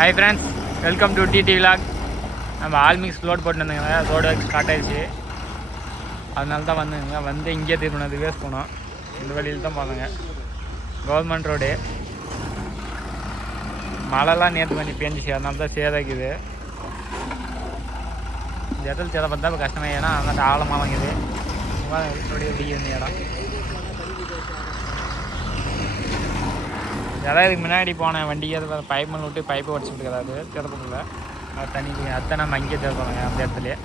Hi friends, welcome to DD vlog. நம்ம all mix load போட்டுருந்தோங்க, road work start ஆயிடுச்சு. அதனால தான் வந்து இங்கே திரும்பினது வேஸ்ட் போனோம். இந்த வழியில் தான் போனாங்க. கவர்மெண்ட் ரோடு மழைலாம் நேற்று பண்ணி பேஞ்சிச்சு, அதனால தான் சேதாக்குது. இந்த இடத்துல சேதை பார்த்தா இப்போ கஷ்டமாக, ஏன்னா அந்த ஆழமாக வாங்குது. இப்படி இருந்த இடம் ஏதாவது இதுக்கு முன்னாடி போனேன் வண்டிக்கு, அதை பைப் மேலே விட்டு பைப்பை உடச்சிட்டு இருக்கிறாரு திறப்புக்குள்ள. அது தண்ணி அத்தை நம்ம அங்கேயே திறப்பாங்க அந்த இடத்துலையே.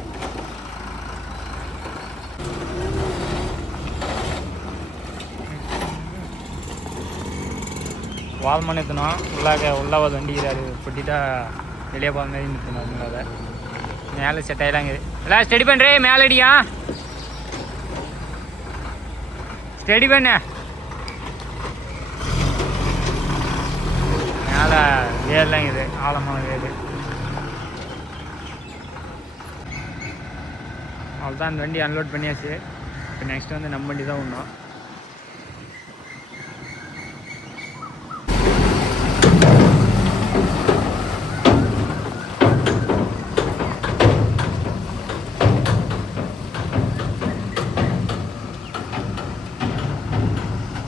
வால் மணி நிறுத்தணும், உள்ளே வண்டிக்கிறாரு பொட்டிட்டா வெளியே போகிற மாதிரி நிறுத்தணும். அதுங்கள மேலே செட் ஆகிடாங்குது. எல்லாம் ஸ்டடி பண்ணுறே, மேலே அடியா ஸ்டடி பண்ண. மேலே வேர்லாம் இது ஆழமான வேர். அவ்வளோதான், அந்த வண்டி அன்லோட் பண்ணியாச்சு. இப்போ நெக்ஸ்ட் வந்து நம்ம வண்டி தான் ஒன்றும்.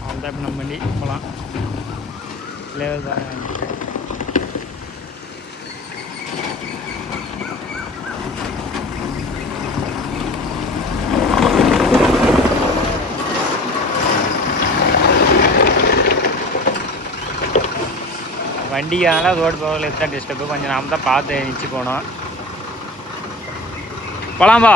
அவ்வளோதான், இப்போ நம்ம வண்டி போகலாம். ஃப்ளேவர் தான் வண்டிக்கான ரோடு போகல எத்தனை டிஸ்டர்பு, கொஞ்சம் நாம் தான் பார்த்து நிச்சு போனோம். போகலாம்பா.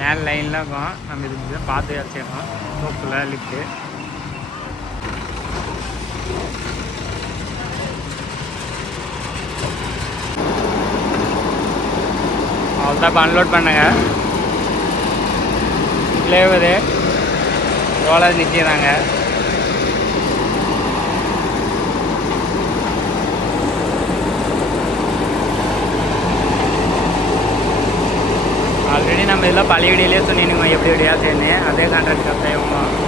மேலே லைனில் இருக்கும், நம்ம இதுக்கு தான் பார்த்து வச்சுக்கணும். சோப்பில் லிஃப்ட்டு அவ்வளோதான். இப்போ அன்லோட் பண்ணுங்க. ஃப்ளேவரு ரோலர் நிற்கிறாங்க. ஆல்ரெடி நம்ம இதெல்லாம் பழைய வீடியோலேயே சொன்னீங்க எப்படி எப்படியா சேர்ந்து அதே கான்ட்ராக்ட் கரெக்டாக.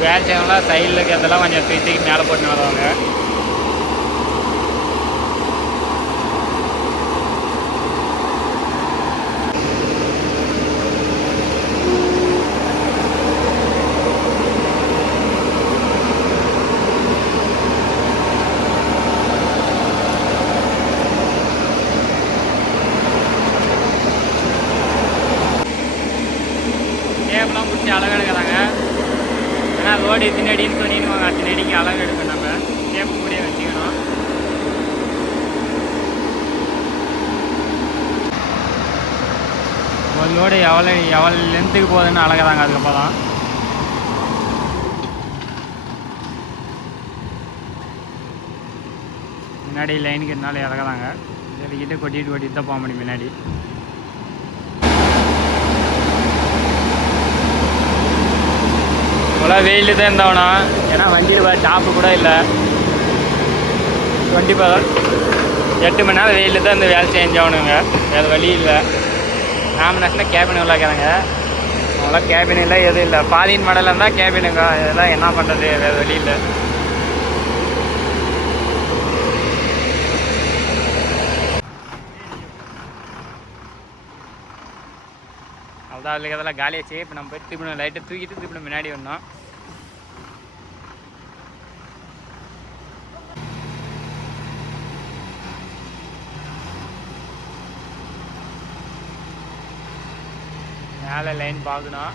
வேலை செய்யணும்லாம் சைடில் இருக்கிறதெல்லாம் கொஞ்சம் தூக்கி மேலே போட்டு வருவாங்க. டேப்லாம் பிடிச்சி அளவு எடுக்கிறாங்க. ஏன்னா ரோடு இத்தனை அடின்னு சொல்லிடுவாங்க, அத்தனை அடிக்கு அளவு எடுக்கணும். நம்ம டேப்பு கூடயே வச்சுக்கணும். ஒரு லோடு எவ்வளோ லென்த்துக்கு போகுதுன்னு அளக்குறாங்க. அதுக்கப்புறம் முன்னாடி லைனுக்கு இருந்தாலும் இறக்குறாங்க. இதில் கொட்டிட்டு தான் போக முடியும் முன்னாடி. இவ்வளோ வெயில் தான் இருந்தவனா, ஏன்னா வண்டியில் டாப்பு கூட இல்லை. 8 மணி நேரம் வெயில் தான் இந்த வேலை செஞ்சாகணுங்க, வேறு வழி இல்லை. நாமினேஷனாக கேபின் உள்ளாக்கிறாங்க. அவ்வளோ கேபின் இல்லை, எதுவும் இல்லை. ஃபாரின் மாடலில் இருந்தால் கேபினுங்க, இதெல்லாம் என்ன பண்ணுறது, வேறு வழி இல்லை. அவ்வளோதான், அதில் இதெல்லாம் காலியாச்சு. இப்போ நம்ம போய் திருப்பி லைட்டை தூக்கிட்டு திருப்பி முன்னாடி வந்தோம். மேலே லைன் பார்க்கணும்.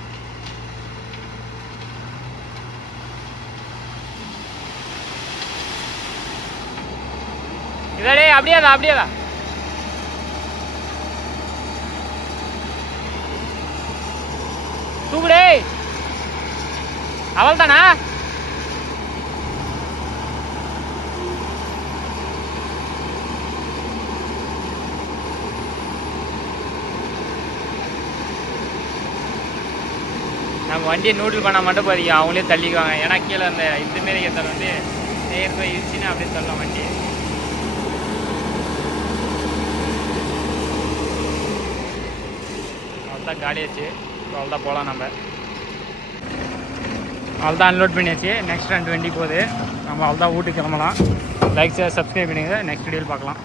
இதே அப்படியேதான் தூக்குடே. அவள் தானா? நம்ம வண்டியை நியூட்ரல் பண்ணால் மட்டும் போதிக்கும், அவங்களே தள்ளிக்குவாங்க. ஏன்னா கீழே அந்த இதுமாரி இடத்துல வந்து நேர் போய் இருந்துச்சுன்னா அப்படியே தள்ளலாம் வண்டி. அவ்வளோதான் காலியாச்சு. அவ்வளோதான் போகலாம் நம்ம. அவ்வளோதான் அன்லோட் பண்ணியாச்சு. நெக்ஸ்ட் 2 வண்டி போகுது. நம்ம அவ்வளோதான் வீட்டுக்கு கிளம்பலாம். லைக் ஷேர் சப்ஸ்கிரைப் பண்ணுங்கள். நெக்ஸ்ட் வீடியோவில் பார்க்கலாம்.